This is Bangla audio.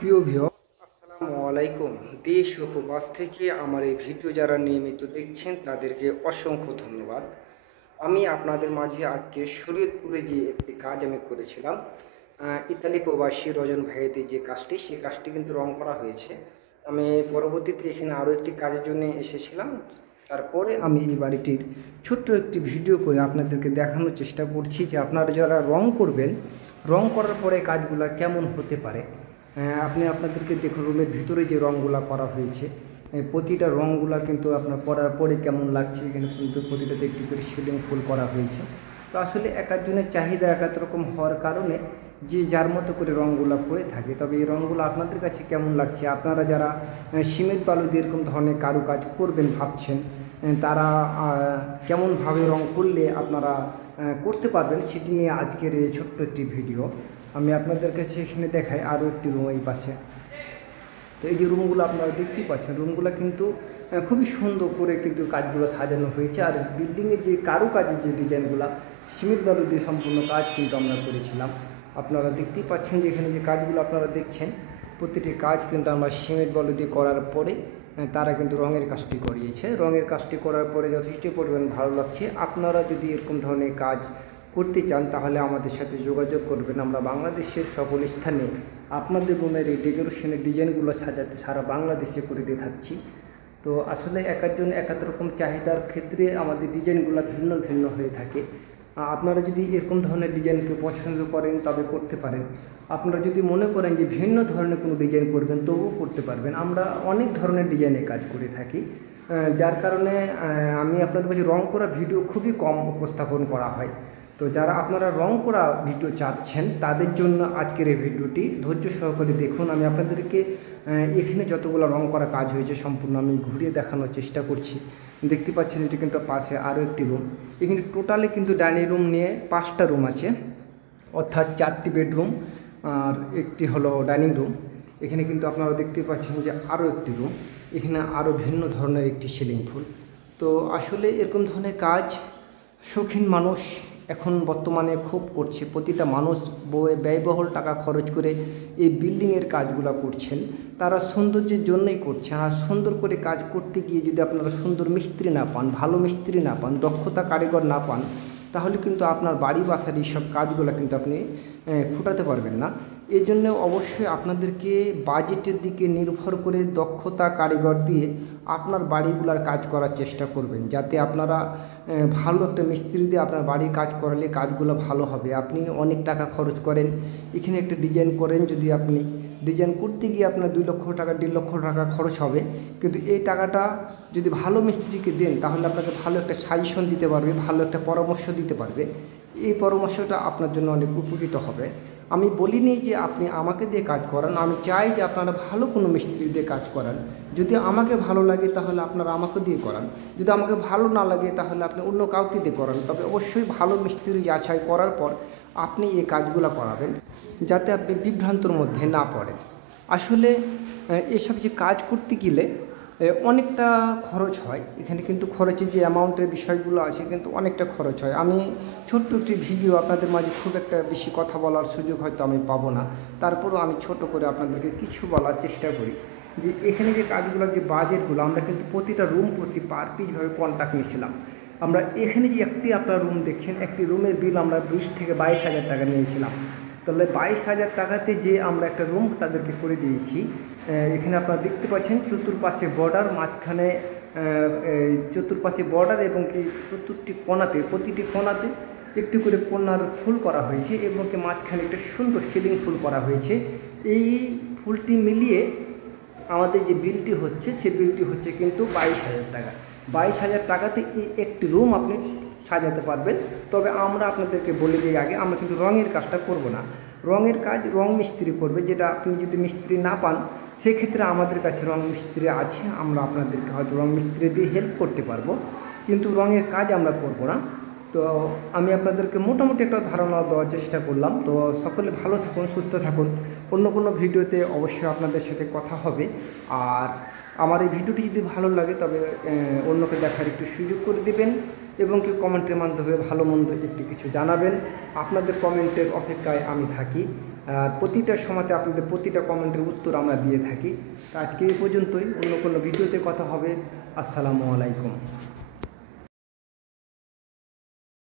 প্রিয় ভিউয়ার, আসসালামু আলাইকুম। দেশ ও প্রবাস থেকে আমার এই ভিডিও যারা নিয়মিত দেখছেন তাদেরকে অসংখ্য ধন্যবাদ। আমি আপনাদের মাঝে আজকে শরীয়তপুরে যে একটি কাজ আমি করেছিলাম, ইতালি প্রবাসী রজন ভাইয়েদের যে কাজটি, সেই কাজটি কিন্তু রং করা হয়েছে। আমি পরবর্তীতে এখানে আরও একটি কাজের জন্য এসেছিলাম। তারপরে আমি এই বাড়িটির ছোট্ট একটি ভিডিও করে আপনাদেরকে দেখানোর চেষ্টা করছি যে আপনারা যারা রং করবেন, রং করার পরে কাজগুলো কেমন হতে পারে। আপনি আপনাদেরকে দেখুন, রুমের ভিতরে যে রঙগুলা করা হয়েছে, প্রতিটা রঙগুলা কিন্তু আপনার করার পরে কেমন লাগছে। এখানে কিন্তু প্রতিটাতে একটি করে সিলিং ফুল করা হয়েছে। তো আসলে এক একজনের চাহিদা এক এক রকম হওয়ার কারণে যে যার মতো করে রঙগুলো করে থাকে। তবে এই রঙগুলো আপনাদের কাছে কেমন লাগছে, আপনারা যারা সিমেন্ট বালু দিয়ে এরকম ধরনের কারুকাজ করবেন ভাবছেন, তারা কেমনভাবে রং করলে আপনারা করতে পারবেন, সেটি নিয়ে আজকের এই ছোট্ট একটি ভিডিও। আমি আপনাদের কাছে এখানে দেখাই আরও একটি রুম এই পাশে। তো এই যে রুমগুলো আপনারা দেখতেই পাচ্ছেন, রুমগুলো কিন্তু খুবই সুন্দর করে কিন্তু কাজগুলো সাজানো হয়েছে। আর বিল্ডিংয়ের যে কারুকাজের যে ডিজাইনগুলো সিমেন্ট বালু দিয়ে সম্পূর্ণ কাজ কিন্তু আমরা করেছিলাম। আপনারা দেখতেই পাচ্ছেন যে এখানে যে কাজগুলো আপনারা দেখছেন, প্রতিটি কাজ কিন্তু আমরা সিমেন্ট বালু দিয়ে করার পরে তারা কিন্তু রঙের কাজটি করিয়েছে। রঙের কাজটি করার পরে যথেষ্ট পরিমাণ ভালো লাগছে। আপনারা যদি এরকম ধরনের কাজ করতে চান তাহলে আমাদের সাথে যোগাযোগ করবেন। আমরা বাংলাদেশের সকল স্থানে আপনাদের রুমের এই ডেকোরেশনের ডিজাইনগুলো সাজাতে সারা বাংলাদেশে করে দিয়ে থাকছি। তো আসলে এক একজন এক এক রকম চাহিদার ক্ষেত্রে আমাদের ডিজাইনগুলো ভিন্ন ভিন্ন হয়ে থাকে। আপনারা যদি এরকম ধরনের ডিজাইনকে পছন্দ করেন তবে করতে পারেন। আপনারা যদি মনে করেন যে ভিন্ন ধরনের কোনো ডিজাইন করবেন তবুও করতে পারবেন। আমরা অনেক ধরনের ডিজাইনে কাজ করে থাকি, যার কারণে আমি আপনাদের কাছে রং করা ভিডিও খুবই কম উপস্থাপন করা হয়। তো যারা আপনারা রং করা ভিডিও চাচ্ছেন তাদের জন্য আজকের এই ভিডিওটি ধৈর্য সহকারে দেখুন। আমি আপনাদেরকে এখানে যতগুলো রং করা কাজ হয়েছে সম্পূর্ণ আমি ঘুরিয়ে দেখানোর চেষ্টা করছি। দেখতে পাচ্ছেন এটি কিন্তু পাশে আরও একটি রুম। এখানে টোটালে কিন্তু ডাইনিং রুম নিয়ে 5টা রুম আছে, অর্থাৎ 4টি বেডরুম আর একটি হলো ডাইনিং রুম। এখানে কিন্তু আপনারা দেখতে পাচ্ছেন যে আরও একটি রুম, এখানে আরও ভিন্ন ধরনের একটি সিলিং ফুল। তো আসলে এরকম ধরনের কাজ শৌখিন মানুষ এখন বর্তমানে খুব করছে। প্রতিটা মানুষ ব্যয়বহুল টাকা খরচ করে এই বিল্ডিংয়ের কাজগুলো করছেন, তারা সৌন্দর্যের জন্যই করছে। আর সুন্দর করে কাজ করতে গিয়ে যদি আপনারা সুন্দর মিস্ত্রি না পান, ভালো মিস্ত্রি না পান, দক্ষতা কারিগর না পান, তাহলে কিন্তু আপনার বাড়ি বাসার এইসব কাজগুলো কিন্তু আপনি ফুটাতে পারবেন না। এই জন্য অবশ্যই আপনাদেরকে বাজেটের দিকে নির্ভর করে দক্ষতা কারিগর দিয়ে আপনার বাড়িগুলার কাজ করার চেষ্টা করবেন, যাতে আপনারা ভালো একটা মিস্ত্রি দিয়ে আপনার বাড়ির কাজ করালে কাজগুলো ভালো হবে। আপনি অনেক টাকা খরচ করেন, এখানে একটা ডিজাইন করেন, যদি আপনি ডিজাইন করতে গিয়ে আপনার 2 লক্ষ টাকা 1.5 লক্ষ টাকা খরচ হবে, কিন্তু এই টাকাটা যদি ভালো মিস্ত্রিকে দেন তাহলে আপনাকে ভালো একটা সাজেশন দিতে পারবে, ভালো একটা পরামর্শ দিতে পারবে। এই পরামর্শটা আপনার জন্য অনেক উপকৃত হবে। আমি বলিনি যে আপনি আমাকে দিয়ে কাজ করান, আমি চাই যে আপনারা ভালো কোনো মিস্ত্রি দিয়ে কাজ করান। যদি আমাকে ভালো লাগে তাহলে আপনারা আমাকে দিয়ে করান, যদি আমাকে ভালো না লাগে তাহলে আপনি অন্য কাউকে দিয়ে করান। তবে অবশ্যই ভালো মিস্ত্রি যাচাই করার পর আপনি এই কাজগুলো করাবেন, যাতে আপনি বিভ্রান্তর মধ্যে না পড়েন। আসলে এসব যে কাজ করতে গেলে অনেকটা খরচ হয়। এখানে কিন্তু খরচের যে অ্যামাউন্টের বিষয়গুলো আছে কিন্তু অনেকটা খরচ হয়। আমি ছোট্ট একটি ভিডিও আপনাদের মাঝে খুব একটা বেশি কথা বলার সুযোগ হয়তো আমি পাবো না, তারপরেও আমি ছোট করে আপনাদেরকে কিছু বলার চেষ্টা করি। যে এখানে যে কাজগুলোর যে বাজেটগুলো, আমরা কিন্তু প্রতিটা রুম প্রতি পার পিসভাবে কন্ট্যাক্ট নিয়েছিলাম। আমরা এখানে যে একটি আপনার রুম দেখছেন, একটি রুমের বিল আমরা 20 থেকে 22 হাজার টাকা নিয়েছিলাম। তাহলে 22 হাজার টাকাতে যে আমরা একটা রুম তাদেরকে করে দিয়েছি। এখানে আপনারা দেখতে পাচ্ছেন চতুর্পাশে বর্ডার, মাঝখানে চতুর্পাশে বর্ডার এবং কি প্রতিটি কোণাতে একটি করে কন্যার ফুল করা হয়েছে এবং কি মাঝখানে একটা সুন্দর সিলিং ফুল করা হয়েছে। এই ফুলটি মিলিয়ে আমাদের যে বিলটি হচ্ছে সে বিলটি হচ্ছে কিন্তু 22 হাজার টাকা। 22 হাজার টাকাতে এই একটি রুম আপনি সাজাতে পারবেন। তবে আমরা আপনাদেরকে বলে দিই আগে, আমরা কিন্তু রঙের কাজটা করব না। রঙের কাজ রং মিস্ত্রি করবে, যেটা আপনি যদি মিস্ত্রি না পান সেক্ষেত্রে আমাদের কাছে রং মিস্ত্রি আছে, আমরা আপনাদেরকে হয়তো রং মিস্ত্রি দিয়ে হেল্প করতে পারবো, কিন্তু রঙের কাজ আমরা করব না। তো আমি আপনাদেরকে মোটামুটি একটা ধারণা দেওয়ার চেষ্টা করলাম। তো সকলে ভালো থাকুন, সুস্থ থাকুন। অন্য কোনো ভিডিওতে অবশ্যই আপনাদের সাথে কথা হবে। আর আমার এই ভিডিওটি যদি ভালো লাগে তবে অন্যকে দেখার একটু সুযোগ করে দেবেন এবং কি কমেন্টের মাধ্যমে ভালো মন্দ একটু কিছু জানাবেন। আপনাদের কমেন্টের অপেক্ষায় আমি থাকি। প্রতিটা সময়তে আপনাদের প্রতিটা কমেন্টের উত্তর আমরা দিয়ে থাকি। তো আজকে এই পর্যন্তই, অন্য কোনো ভিডিওতে কথা হবে। আসসালামু আলাইকুম।